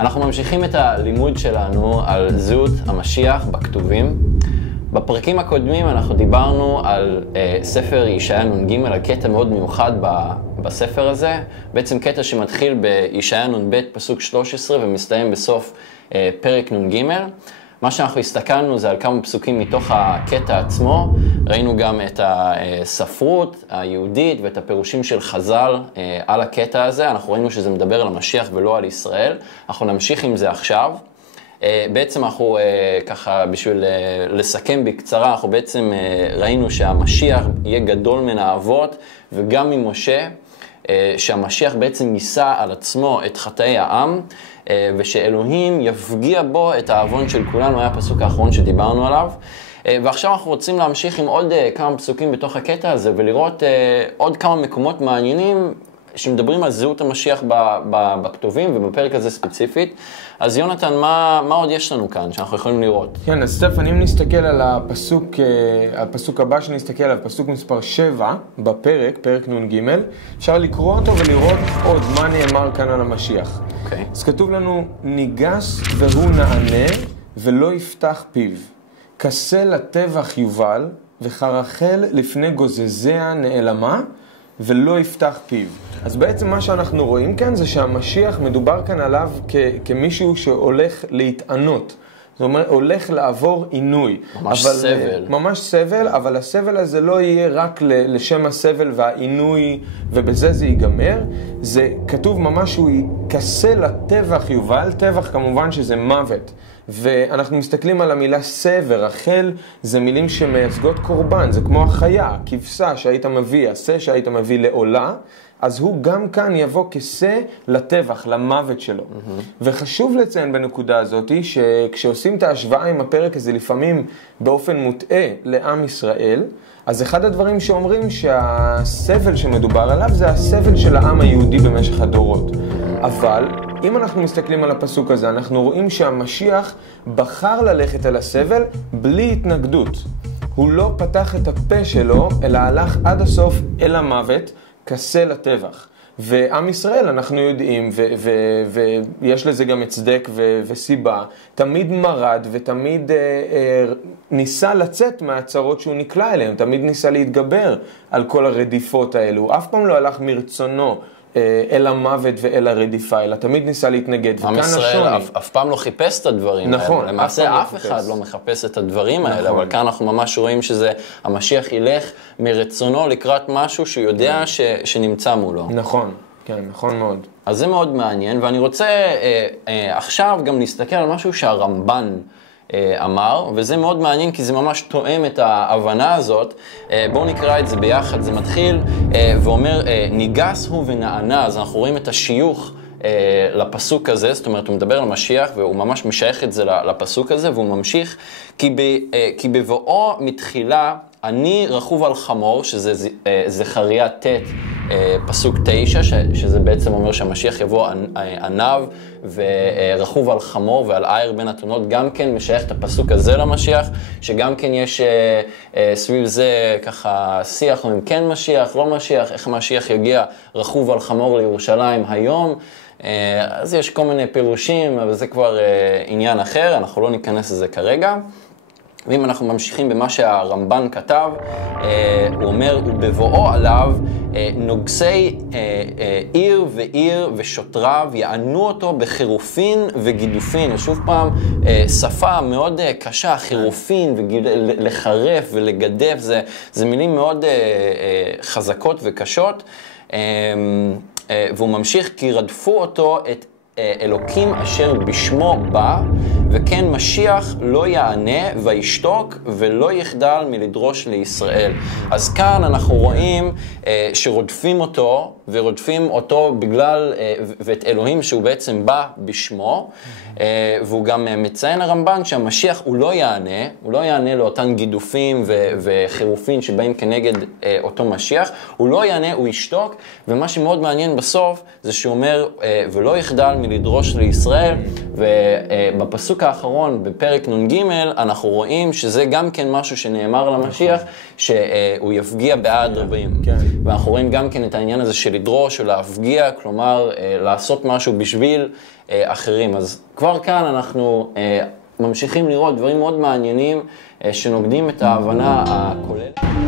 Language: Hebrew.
אנחנו ממשיכים את הלימוד שלנו על זהות המשיח בכתובים. בפרקים הקודמים אנחנו דיברנו על ספר ישעיה נ"ג, על קטע מאוד מיוחד בספר הזה. בעצם קטע שמתחיל בישעיה נ"ב פסוק 13 ומסתיים בסוף פרק נ"ג. מה שאנחנו הסתכלנו זה על כמה פסוקים מתוך הקטע עצמו. ראינו גם את הספרות היהודית ואת הפירושים של חז"ל על הקטע הזה. אנחנו ראינו שזה מדבר על המשיח ולא על ישראל. אנחנו נמשיך עם זה עכשיו. בעצם אנחנו ככה בשביל לסכם בקצרה, אנחנו בעצם ראינו שהמשיח יהיה גדול מן האבות וגם ממשה, שהמשיח בעצם יישא על עצמו את חטאי העם, ושאלוהים יפגיע בו את העוון של כולנו, היה הפסוק האחרון שדיברנו עליו. ועכשיו אנחנו רוצים להמשיך עם עוד כמה פסוקים בתוך הקטע הזה, ולראות עוד כמה מקומות מעניינים שמדברים על זהות המשיח בכתובים ובפרק הזה ספציפית. אז יונתן, מה עוד יש לנו כאן שאנחנו יכולים לראות? כן, אז סטפן, אם נסתכל על הפסוק הבא שנסתכל עליו, פסוק מספר 7 בפרק, פרק נ"ג, אפשר לקרוא אותו ולראות עוד מה נאמר כאן על המשיח. אוקיי. אז כתוב לנו, ניגש והוא נענה ולא יפתח פיו. כסה לטבח יובל וחרחל לפני גוזזיה נעלמה ולא יפתח פיו. אז בעצם מה שאנחנו רואים כאן זה שהמשיח מדובר כאן עליו כמישהו שהולך להתענות. זאת אומרת, הולך לעבור עינוי. ממש סבל. ממש סבל, אבל הסבל הזה לא יהיה רק לשם הסבל והעינוי, ובזה זה ייגמר. זה כתוב ממש שהוא יכסה לטבח יובל, טבח כמובן שזה מוות. ואנחנו מסתכלים על המילה סבר, רחל, זה מילים שמייצגות קורבן, זה כמו החיה, כבשה שהיית מביא, עשה שהיית מביא לעולה, אז הוא גם כאן יבוא כסה לטבח, למוות שלו. וחשוב לציין בנקודה הזאת שכשעושים את ההשוואה עם הפרק הזה לפעמים באופן מוטעה לעם ישראל, אז אחד הדברים שאומרים שהסבל שמדובר עליו זה הסבל של העם היהודי במשך הדורות. אבל אם אנחנו מסתכלים על הפסוק הזה, אנחנו רואים שהמשיח בחר ללכת אל הסבל בלי התנגדות. הוא לא פתח את הפה שלו, אלא הלך עד הסוף אל המוות, כסה לטבח. ועם ישראל, אנחנו יודעים, ויש לזה גם הצדק וסיבה, תמיד מרד ותמיד ניסה לצאת מהצרות שהוא נקלע אליהם, תמיד ניסה להתגבר על כל הרדיפות האלו. אף פעם לא הלך מרצונו אל המוות ואל הרדיפה, אלא תמיד ניסה להתנגד. עם ישראל אף פעם לא חיפש את הדברים האלה. נכון. למעשה אף אחד לא מחפש את הדברים האלה, אבל כאן אנחנו ממש רואים שזה, המשיח ילך מרצונו לקראת משהו שהוא יודע שנמצא מולו. נכון, כן, נכון מאוד. אז זה מאוד מעניין, ואני רוצה עכשיו גם להסתכל על משהו שהרמב"ן אמר, וזה מאוד מעניין כי זה ממש תואם את ההבנה הזאת. בואו נקרא את זה ביחד. זה מתחיל ואומר, ניגס הוא ונענה. אז אנחנו רואים את השיוך לפסוק הזה, זאת אומרת הוא מדבר על המשיח והוא ממש משייך את זה לפסוק הזה, והוא ממשיך, כי בבואו מתחילה אני רכוב על חמור, שזה זכריה ט' פסוק 9, שזה בעצם אומר שהמשיח יבוא עניו ורכוב על חמור ועל עיר בין אתונות, גם כן משייך את הפסוק הזה למשיח, שגם כן יש סביב זה ככה שיח, אם כן משיח, לא משיח, איך המשיח יגיע רכוב על חמור לירושלים היום. אז יש כל מיני פירושים, אבל זה כבר עניין אחר, אנחנו לא ניכנס לזה כרגע. ואם אנחנו ממשיכים במה שהרמב"ן כתב, הוא אומר, ובבואו עליו נוגסי עיר ועיר ושוטריו יענו אותו בחירופין וגידופין. ושוב פעם, שפה מאוד קשה, חירופין ולחרף ולגדף, זה מילים מאוד חזקות וקשות. והוא ממשיך, כי רדפו אותו את אלוקים אשר בשמו בא, וכן משיח לא יענה וישתוק ולא יחדל מלדרוש לישראל. אז כאן אנחנו רואים שרודפים אותו, ורודפים אותו בגלל, ואת אלוהים שהוא בעצם בא בשמו, והוא גם מציין הרמב"ן שהמשיח הוא לא יענה לאותן גידופים וחירופים שבאים כנגד אותו משיח, הוא לא יענה, הוא ישתוק, ומה שמאוד מעניין בסוף זה שהוא אומר, ולא יחדל מלדרוש לישראל, ובפסוק האחרון בפרק נ"ג אנחנו רואים שזה גם כן משהו שנאמר למשיח, שהוא יפגיע בעד רבים. ואנחנו רואים גם כן את העניין הזה של לדרוש או להפגיע, כלומר לעשות משהו בשביל אחרים. אז כבר כאן אנחנו ממשיכים לראות דברים מאוד מעניינים שנוגדים את ההבנה הכוללת.